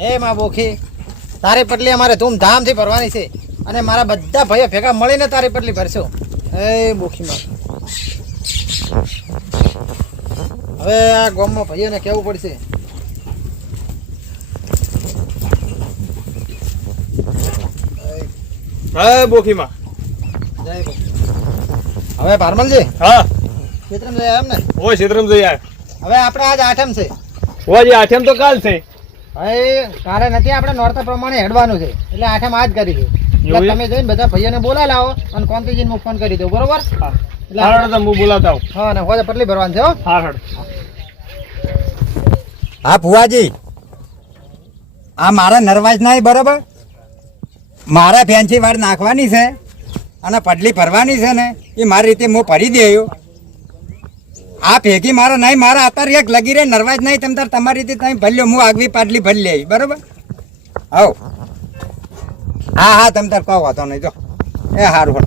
હે માં બોખી તારી પટલી અમારે ધૂમધામથી ભરવાની છે અને મારા બધા ભાઈઓ ભેગા મળીને તારી પટલી ભરશું. હે બોખી માં. હવે આ ગામમાં ભાઈઓને કહેવું પડશે? હે બોખીમાં જય બોખી. હવે ભારમલજી હા. ચિત્રમ જઈ આવ્યા એમ ને ઓય ક્ષેત્રમ જઈ હવે આપણે આજ આઠમ છે. ઓય આઠમ તો કાલ છે. હવે કાલે નથી આપણે નોરતા પ્રમાણે હેડવાનું છે. એટલે આઠમ જ કરી દે. એટલે? તમે જઈને બધા ભાઈઓને બોલાવી લાવો અને કોંતીજીને હું ફોન કરી દઉં. બરોબર? એટલે હારડ તો હું બોલાતા આવું. હા હોજે પટલી ભરવાની છે હો. હા ભુવાજી. આ મારા નરવાજ નહીં બરાબર? મારા ફેન્સી વાર નાખવાની છે અને પટલી ભરવાની છે ને એ મારી રીતે હું ભરી દેયો આ ભેગી મારો નહીં, મારા અત્યારે એક લગી રે નરવાજ નહીં, તમ તાર તમારી રીતે તમે ભલ્યો હું આગવી પાટલી ભરી લે બરાબર? હવ. હા હા, તમ તાર કહો વાતો નહીં, જો. એ સારું ફોન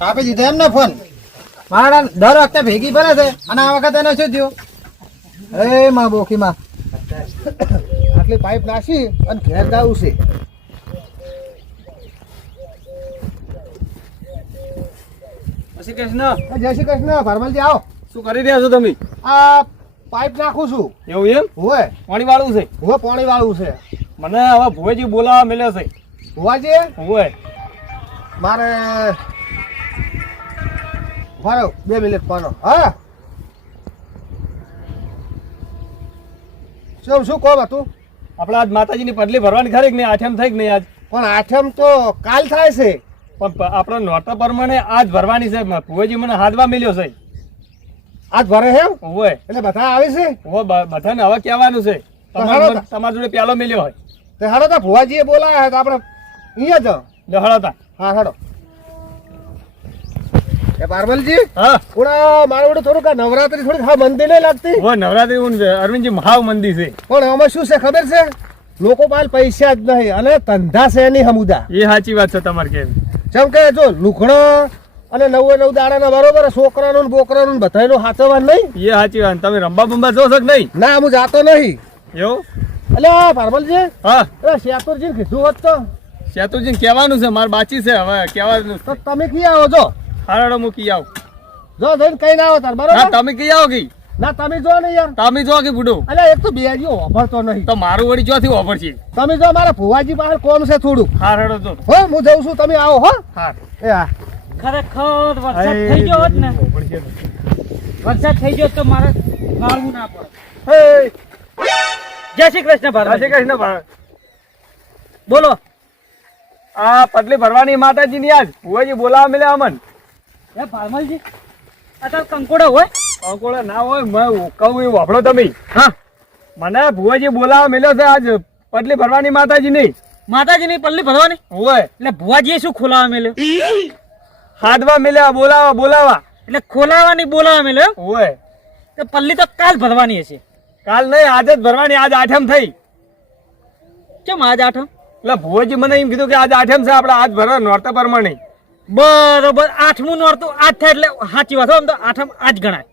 કાપી દીધો એમ ને ફોન? મારા દર વખતે ભેગી ભરે છે, અને આ વખતે એને શું થયું? એ માં બોખી માં આટલી પાઇપ નાસી અને ઘેર જાવું છે. પછી કૃષ્ણ. જય શ્રી કૃષ્ણ ભારમલજી આવો. શું કરી રહ્યા છો તમે? આ પાઇપ નાખું છું. એવું એમ? હોય પાણી વાળું છે? હોય પાણી વાળું છે. મને હવે ભુવેજી બોલાવા મળ્યા છે. ભુવાજી? હોય મારે ફરો બે મિનિટ ફરો હા. શું શું કહો તું આપણે આજ માતાજીની પડલી ભરવાની ખરી કે નહીં? આઠમ થઈ કે નહીં આજ? પણ આઠમ તો કાલ થાય છે. પણ આપણે નોરતા પ્રમાણે આજ ભરવાની છે. ભુવેજી મને હાથવા મળ્યો છે. આજ ભરે છે એમ? એટલે બધા આવે છે? ઓ બધાને હવે કહેવાનું છે. તમારા જોડે પ્યાલો મળ્યો હોય. તે હાડો તા ભુવાજીએ બોલાયા તો આપણે અહીંયા જ. તા. હા હાડો એ પારમલજી હા. થોડા મારું વડે થોડુંક નવરાત્રી થોડીક હા મંદિર નહીં લાગતી? હો નવરાત્રી ઊન છે અરવિંદજી મહાવ મંદિર છે. પણ આમાં શું છે ખબર છે? લોકો પાસે પૈસા જ નહીં અને ધંધા છે નહીં સમુદા એ સાચી વાત છે તમારે કેમ. જેમ કે જો લુખડો અને નવે નવ દાડાના બરોબર છોકરાનું ને બોકરાનો ને બધાનો સાચવવા નહીં? એ સાચી વાત તમે રંબા બંબા જો શક નહીં? ના હું જાતો નહીં. એવું? એટલે પરમલજી હા. એટલે શેતુરજી કીધું હોત તો. સેતુજીને કહેવાનું છે મારે બાચી છે હવે કહેવાનું તો તમે કી આવો જો? હારાડો મૂકી આવું. જો જઈને કઈ ના આવો તાર બરોબર? તમે કી આવો કી? ના તમે જો ને યાર. તમે જો કે બુડો? અલે એક તો બેજીઓ ઓફરતો નહીં. તો મારું વળી ચોથી ઓફર છે તમે જો મારા ભુવાજી પાસે કોમ છે થોડું હારાડો જો હો હું જઉં છું તમે આવો હો. હાર એ હા. ખરેખર વરસાદ થઈ ગયો હોત ને વરસાદ થઈ ગયો તો મારે ગાળવું ના પડે. જય શ્રી કૃષ્ણ જય શ્રી કૃષ્ણ ભારત બોલો. આ પટલી ભરવાની માતાજી ની આજ ભુવાજી બોલાવા મળ્યા અમન. એ ભારમલજી અત્યારે કંકોડો હોય? અંકોળે ના હોય મેં કહું એ વાપરો તમે. હા. મને ભુવાજી બોલાવા મળ્યો છે આજ પટલી ભરવાની માતાજી નહીં માતાજીની પલ્લી ભરવાની? હોય એટલે ભુવાજીએ શું ખોલાવા મેલ્યો હાથમાં મળ્યા બોલાવા બોલાવા. એટલે ખોલાવાની બોલાવા મેલ્યો એમ? હોય તો પલ્લી તો કાલ ભરવાની હશે. કાલ નહીં આજે જ ભરવાની આજ આઠમ થઈ. કેમ આજ આઠમ? એટલે ભુવાજી મને એમ કીધું કે આજ આઠમ છે આપણે આજ ભરવા નોરતા પ્રમાણે. બરોબર આઠમું નોરતું આજ થાય એટલે સાચી વાત હો આમ તો આઠમ આજ ગણાય.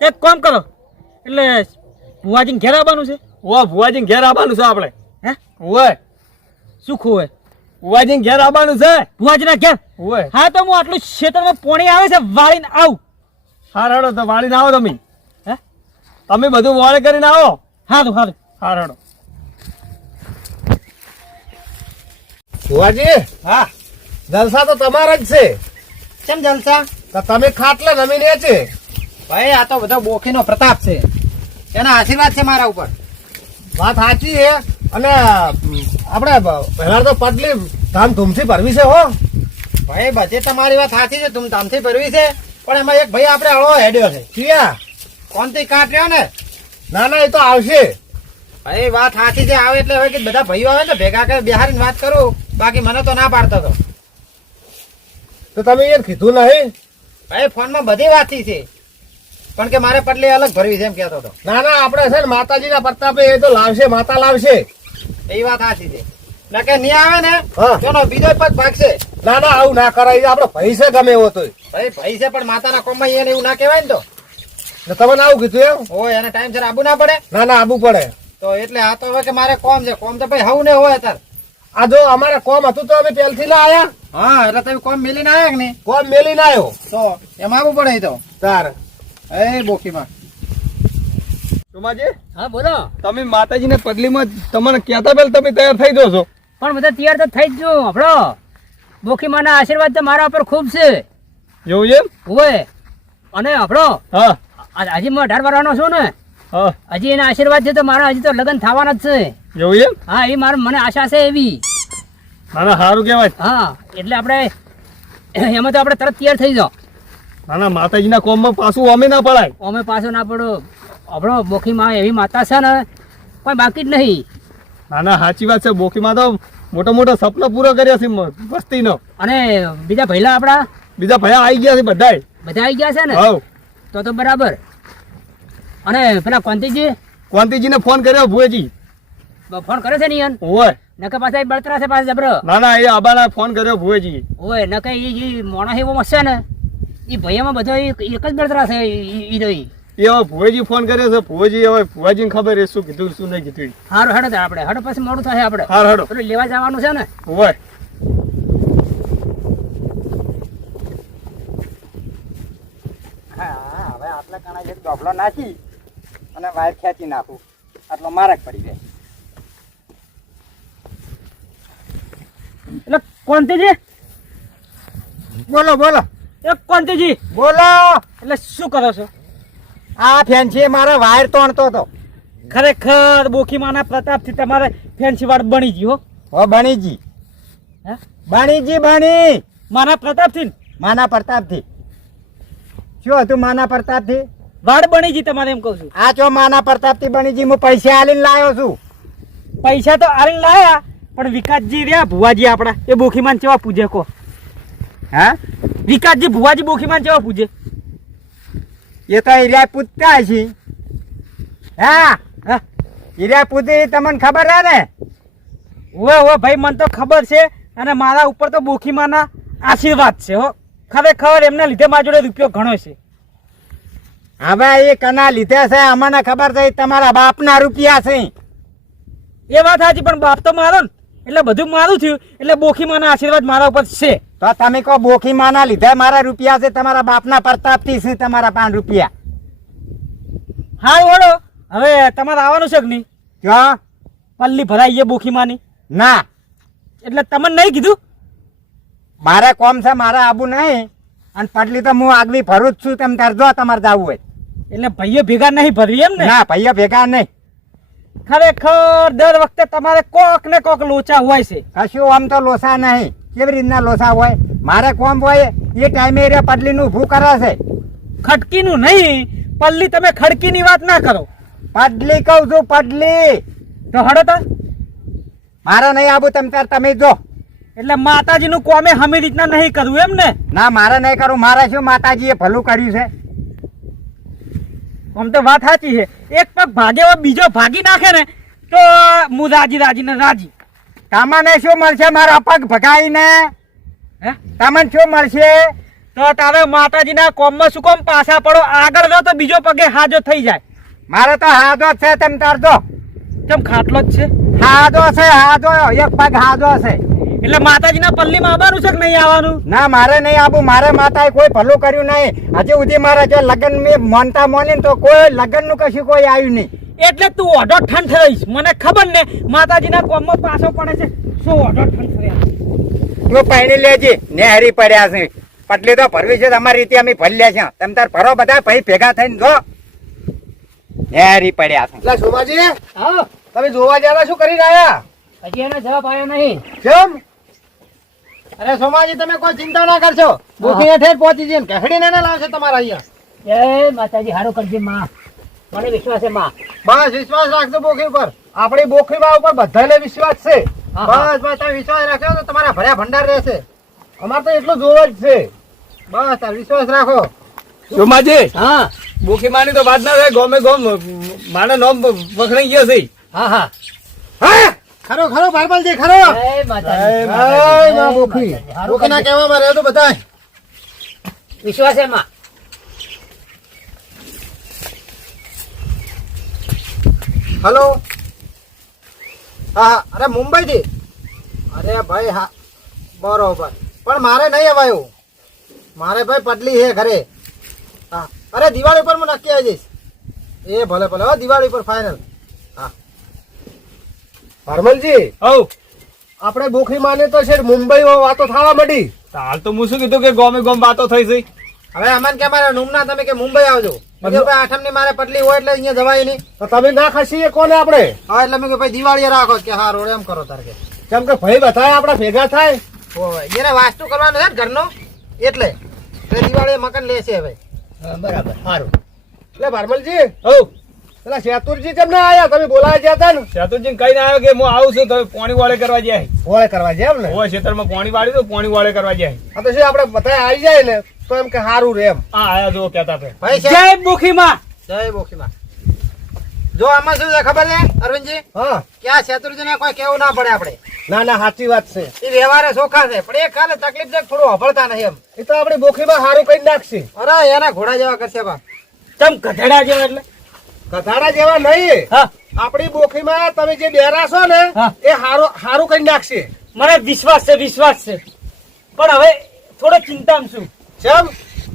એક કામ કરો. એટલે ભુવાજીને ઘેર આવવાનું છે? ઓ ભુવાજી ઘેર આવવાનું છે આપણે. હે? ઓય શું ખોવે ભુવાજી ઘેર આવવાનું છે? ભુવાજીના ઘેર? હોય હા તો હું આટલું ક્ષેત્રમાં પોણી આવે છે વાળીને આવું. હારાડો તો વાળીને આવો તમે. હે? તમે બધું વાળે કરીને આવો. હારું હા રડો ભુવાજી હા. જલસા તો તમારા જ છે. કેમ જલસા? તો તમે ખાટલા નમીને છે. ભાઈ આ તો બધા બોખીનો પ્રતાપ છે. એના આશીર્વાદ છે મારા ઉપર. વાત સાચી છે. અને આપણે પહેલા તો પટલી ધામધૂમથી ભરવી છે હો. ભાઈ બધે તમારી વાત સાચી છે ધૂમધામથી ભરવી છે. પણ એમાં એક ભાઈ આપણે હળવો હેડ્યો છે. કિયા? કોનથી કાટ રહ્યો ને? ના ના એ તો આવશે. ભાઈ વાત સાચી છે. આવે એટલે હવે કે બધા ભાઈઓ આવે ને ભેગા કરી બિહારીને વાત કરું. બાકી મને તો ના પાડતો હતો તો તમે એ કીધું નહીં? ભાઈ ફોનમાં બધી વાતથી છે. પણ કે મારે પટલી અલગ ભરવી છે એમ કહેતો હતો. ના ના આપણે છે ને માતાજીના પ્રતાપે એ તો લાવશે માતા લાવશે. એ વાત સાચી છે. ના કે નહીં આવે ને. તેનો બીજો પગ ભાગશે. ના ના આવું ના કરાય આપણે પૈસે ગમે એવો તો. ભાઈ પૈસે પણ માતાના કોમમાં એને એવું ના કહેવાય ને તો. તમને આવું કીધું એમ? હોય એને ટાઈમ સર આબુ ના પડે. ના ના આબુ પડે. તો એટલે આ તો હવે કે મારે કોમ છે. કોમ તો ભાઈ હવું ને હોય અત્યારે. આ જો અમારે કોમ હતું તો અમે પહેલથી ના આયા. હા એટલે તમે કોમ મેલીને આવ્યા કે નહીં? કોમ મેલી ના આવ્યો તો એમાં આવું પડે તો. તાર. એ બોકીમાં સોમાજી હા બોલો. તમે માતાજીને પદલીમાં તમને કહેતા પહેલા તમે તૈયાર થઈ જશો પણ બધા તૈયાર તો થઈ જ જો હભળો. બોખી માના આશીર્વાદ તો મારા પર ખૂબ છે. એવું છે એમ? હોય અને આપણો હા. હજી હું અઢાર વર્ષનો છું ને. હા. હજી એના આશીર્વાદ છે તો મારા હજી તો લગ્ન થવાના જ છે. એવું એમ? હા એ મારે મને આશા છે એવી. ના સારું કહેવાય. હા એટલે આપણે એમાં તો આપણે તરત તૈયાર થઈ જાઓ. ના ના માતાજીના કોમમાં પાછું અમે ના પડાય. અમે પાછો ના પડો. આપણો બોખીમાં એવી માતા છે ને કોઈ બાકી જ નહીં. ના ના સાચી વાત છે. બોખીમાં તો મોટા મોટા સપના પૂરા કર્યા છે વસ્તીનો અને બીજા ભૈલા આપણા? બીજા ભયા આવી ગયા છે બધાય. બધા આવી ગયા છે ને? હવ. તો તો બરાબર. અને પેલા કોંતીજી કોંતીજીને ફોન કર્યો ભુએજી ફોન કરે છે ને ઈયન? ઓય. નકે પાછા બળતરા છે પાછા જબરો. ના ના એ આબાના ફોન કર્યો ભુએજી ઓય નકે જે મોણા હેવો મસ્ત છે ને? એ ભૈયામાં બધા એક જ બળતરા છે એ ઈ એ હવે ભુએજી ફોન કર્યો છે ભુએજી હવે ભુવાજીને ખબર એ શું કીધું શું નહીં કીધું હારું હેડો આપણે હેડો પછી મોડું થાય આપણે. હાર હડો. પેલું લેવા જવાનું છે ને? ઓય હા હવે આટલા કાણા જે ડોબલો નાખી અને વાયર ખેંચી નાખું. આટલો મારક પડી જાય. એટલે કોંતીજી બોલો બોલો. એ કોંતીજી બોલો. એટલે શું કરો છો? આ ફેન્સી મારા વાયર તોડતો હતો. ખરેખર બોખીમાના પ્રતાપથી તમારે ફેન્સી વાળ બની ગયો હો. બણીજી હે? બણીજી બણી માના પ્રતાપથી માના પ્રતાપથી. શું હતું માના પ્રતાપથી? વાળ બની ગઈ તમારે એમ કહું છું. આ ચો માના પ્રતાપથી બણીજી હું પૈસા આલીને લાવ્યો છું. પૈસા તો આલીને લાયા પણ વિકાસજી રહ્યા ભુવાજી આપણા. એ બોખીમાન કેવા પૂજે કો હા? વિકાસજી ભુવાજી બોખીમાં જવા પૂજે. એ તો એરિયા પૂતતા છે હા હા. હીરા તમને ખબર હે ને? ઓવે ઓવે, ભાઈ, મને તો ખબર છે અને મારા ઉપર તો બોખીમાના આશીર્વાદ છે, હો. ખરેખર એમના લીધે મારા જોડે રૂપિયો ઘણો છે. હવે એ કના લીધે છે અમને ખબર છે તમારા બાપના રૂપિયા છે. એ વાત સાચી, પણ બાપ તો મારો ને. એટલે બધું મારું થયું. એટલે બોખીમાના આશીર્વાદ મારા ઉપર છે. તો તમે કહો બોખી માના લીધા મારા રૂપિયા છે તમારા બાપના પ્રતાપથી છે તમારા પાંચ રૂપિયા? હા ઓળો હવે તમારે આવવાનું છે કે નહીં? ક્યાં? પલ્લી ભરાઈ છે બોખીમાની. ના. એટલે તમને નહીં કીધું? મારે કોમ છે મારે આબુ નહીં. અને પટલી તો હું આગવી ભરું જ છું તેમ તાર જો તમારે જવું હોય. એટલે ભાઈઓ ભેગા નહીં ભરવી એમ ને? ના ભાઈઓ ભેગા નહીં. ખરેખર દર વખતે તમારે કોક ને કોક લોચા હોય છે. કશું આમ તો લોસા નહીં. કેવી રીતના લોસા હોય? મારે કોમ હોય એ ટાઈમે એ પટલીનું ઊભું કરે છે. ખડકીનું નહીં પલ્લી તમે ખડકીની વાત ના કરો. પડલી કહું છું પડલી તો હડો તો. મારે નહીં આબુ તમ તાર તમે જો. એટલે માતાજીનું કોમે હમી રીતના નહીં કરવું એમ ને? ના મારે નહીં કરું મારે શું માતાજીએ ભલું કર્યું છે? આમ તો વાત સાચી છે. એક પગ ભાગે બીજો ભાગી નાખે ને તો હું રાજી રાજી. ને રાજી તમને શું મળશે? મારા પગ ભગાઈને? હે? તમને શું મળશે? તો તારે માતાજીના કોમમાં શું કોમ પાછા પડો? આગળ જો તો બીજો પગે હાજો થઈ જાય. મારે તો હાજો છે તેમ તારજો કેમ ખાટલો જ છે? હાજો છે હાજો. એક પગ હાજો છે. એટલે માતાજીના પલ્લીમાં આવવાનું છે કે નહીં આવવાનું? ના મારે નહીં આવું મારે માતાએ કોઈ ભલું કર્યું નહીં. હજી સુધી મારા જો લગ્ન મેં માનતા મોની તો કોઈ લગ્નનું કશું કોઈ આવ્યું નહીં. એટલે તું ઓઢો ઠંડ થઈશ મને ખબર ને માતાજીના કોમમાં પાછો પડે છે. શું ઓઢો ઠંડ થયા તું પહેરી લેજે. નેહરી પડ્યા છે. પટલી તો ભરવી છે તમારી રીતે. અમે ભલ્યા છે. તમે તાર ભરો બધા ભાઈ ભેગા થઈને જો. નેહરી પડ્યા છે. એટલે શોભાજી. હા? તમે જોવા જવા શું કરી રહ્યા હજી એનો જવાબ આવ્યો નહીં. કેમ? અરે સોમાજી તમે કોઈ ચિંતા ના કરશો. બોખી હેઠે જ પહોંચી જઈએ કહેડી ને લાવશે તમારા અહીંયા. જય માતાજી હારો કરજે માં. મને વિશ્વાસ છે માં. બસ વિશ્વાસ રાખજો બોખી ઉપર. આપણી બોખી માં ઉપર બધાને વિશ્વાસ છે. હા, હા. બસ બસ તમે વિશ્વાસ રાખ્યો તો તમારા ભર્યા ભંડાર રહેશે. અમારે તો એટલું જોવો જ છે. બસ તાર વિશ્વાસ રાખો. સોમાજી હા. બોખી માની તો વાત ના થાય ગોમે ગોમ મારા નોમ વખણાઈ ગયો છે. હા હા. હા! ખરો ખરો બારબલજી ખરો. માં બોખી હારું બોખી ના કરજે. કહેવામાં રહેતો બધા વિશ્વાસ છે માં હલો. હા હા અરે મુંબઈથી. અરે ભાઈ હા બરોબર. પણ મારે નહીં અવાયું. મારે ભાઈ પટલી છે ઘરે. હા અરે દિવાળી પર હું નક્કી આવી જઈશ. એ ભલે ભલે. હો દિવાળી પર ફાઇનલ હરમલજી હવ. આપણે બોખી માને તો છે મુંબઈ વાતો થવા મળી હાલ તો હું શું કીધું કે ગોમે ગોમ વાતો થઈ ગઈ હવે અમન કે મારે રૂમના તમે કે મુંબઈ આવજો. આઠમની મારે પટલી હોય એટલે અહીંયા જવાય નહીં. તો તમે ના ખસીએ કોને આપણે? હા એટલે મેં કે ભાઈ દિવાળી રાખો. કે હા રોડ એમ કરો તાર કે. કેમ કે ભાઈ બધાય આપડા ભેગા થાય. એને વાસ્તુ કરવાનું છે ને ઘરનો? એટલે. એટલે દિવાળી મકાન લેશે હવે. બરાબર. સારું એટલે ભારમલજી હવ. પેલા શેતુરજી કેમ ના આયા? તમે બોલાવા ગયા હતા ને. શેતુરજી કઈ ના આવ્યો કે હું આવું છું તમે પોણી વાળે કરવા જાય હોળે કરવા જેમ ને? હોય ખેતરમાં પોણી વાળી તો પોણી વાળે કરવા જાય આ તો શું આપણે બધા આવી જાય ને તો એમ કે સારું રે એમ. હા આયા જો કેતા પે ભાઈ જય બોખીમાં જય બોખીમાં જો આમાં શું છે ખબર છે અરવિંદજી? હા. ક્યાં શેતુરજી ને કોઈ કેવું ના પડે આપણે. ના ના સાચી વાત છે. એ વ્યવહારે સોખા છે પણ એ કાલે તકલીફ છે થોડું હફળતા નહીં એમ. એ તો આપણે બોખીમાં સારું કઈ નાખશે. અરે એના ઘોડા જેવા કરશે બા તમ ગધેડા જેવા એટલે? કથાડા જેવા નહીં. હા. આપણી બોખીમાં તમે જે બેરાશો ને એ હારું હારું કઈ નાખશે. મને વિશ્વાસ છે વિશ્વાસ છે. પણ હવે થોડો ચિંતામાં છું. ચમ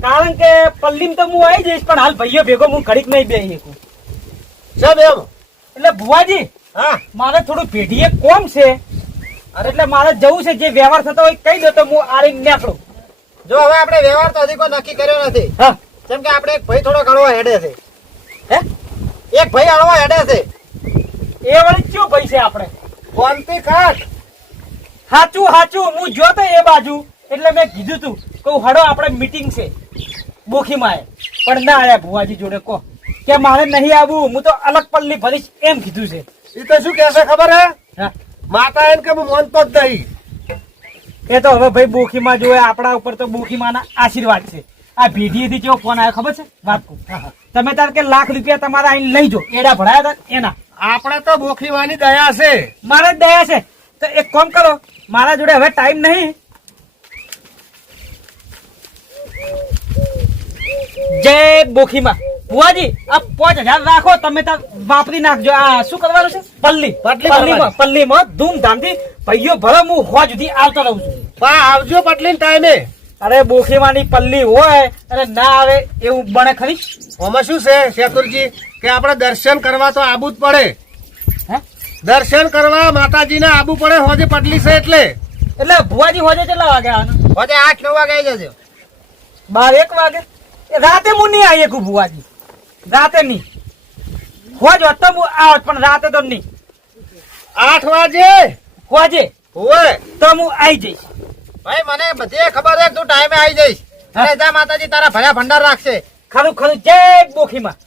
કારણ કે પલ્લીમ તો હું આવી જઈશ પણ હાલ ભાઈઓ ભેગો હું ઘડીક નહીં બે શકું. ચમ એમ. એટલે ભુવાજી હા. મારે થોડું પેઢીએ કોમ છે. અરે. એટલે મારે જવું છે જે વ્યવહાર થતો હોય કહી દો તો હું આરી નીકળું. જો હવે આપણે વ્યવહાર તો હજી કોઈ નક્કી કર્યો નથી. હા. જેમ કે આપણે ભાઈ થોડો ઘણો હેડે છે. હે? એક ભાઈ હળવો હેડે છે. એ વળી કયો ભાઈ છે આપણે? કોનતી ખાટ હાચું હાચું. હું જોતો એ બાજુ. એટલે મેં કીધું તું કહું હડો આપણે મીટિંગ છે. બોખીમાં. પણ ના આયા ભુવાજી જોડે કહો. કે મારે નહીં આવવું. હું તો અલગ પલ્લી ભરીશ એમ કીધું છે. એ તો શું કહેશે ખબર હે? હા. માતા એમ કે હું માનતો જ નહીં એ તો હવે ભાઈ બોખીમાં જોયે આપણા ઉપર તો બોખીમાના આશીર્વાદ છે. આ ભીડીએથી કેવો ફોન આવ્યો ખબર છે? વાત કહું તમે તાર કે લાખ રૂપિયા તમારા અહીં લઈ જો. એડા ભરાયા હતા એના. આપણે તો બોખીવાની દયા છે. મારે દયા છે. તો એક કોમ કરો મારા જોડે હવે ટાઈમ નહીં. જય બોખીમાં બુવાજી આ પાંચ હજાર રાખો તમે તાર વાપરી નાખજો. આ શું કરવાનું છે? પલ્લી. પટલી પલ્લીમાં. પલ્લીમાં ધૂમધામથી ભાઈઓ ભલે હું હોજ સુધી આવતો રહું છું. આવજો પટલી ટાઈમે અરે બોખીમાંની પલ્લી હોય અને ના આવે એવું બને ખરી? આમાં શું છે શેતુરજી? કે આપણે દર્શન કરવા તો આબુ જ પડે. હે? દર્શન કરવા માતાજીને આબુ પડે હોજે પટલી છે એટલે. એટલે ભુવાજી હોજે કેટલા વાગે આવવાનું હોજે આઠ નવ વાગે આવી જજો. બાર એક વાગે? એ રાતે હું નહીં આવી શકું ભુવાજી. રાતે નહીં હોજ હોત તો હું આવત પણ રાતે તો નહીં આઠ વાગે? હોજે. હોય તો હું આવી જઈશ. ભાઈ, મને બધી ખબર છે તું ટાઈમે આવી જઈશ. માતાજી, તારા ભયા ભંડાર રાખશે. ખરું ખરું જય બોખીમાં.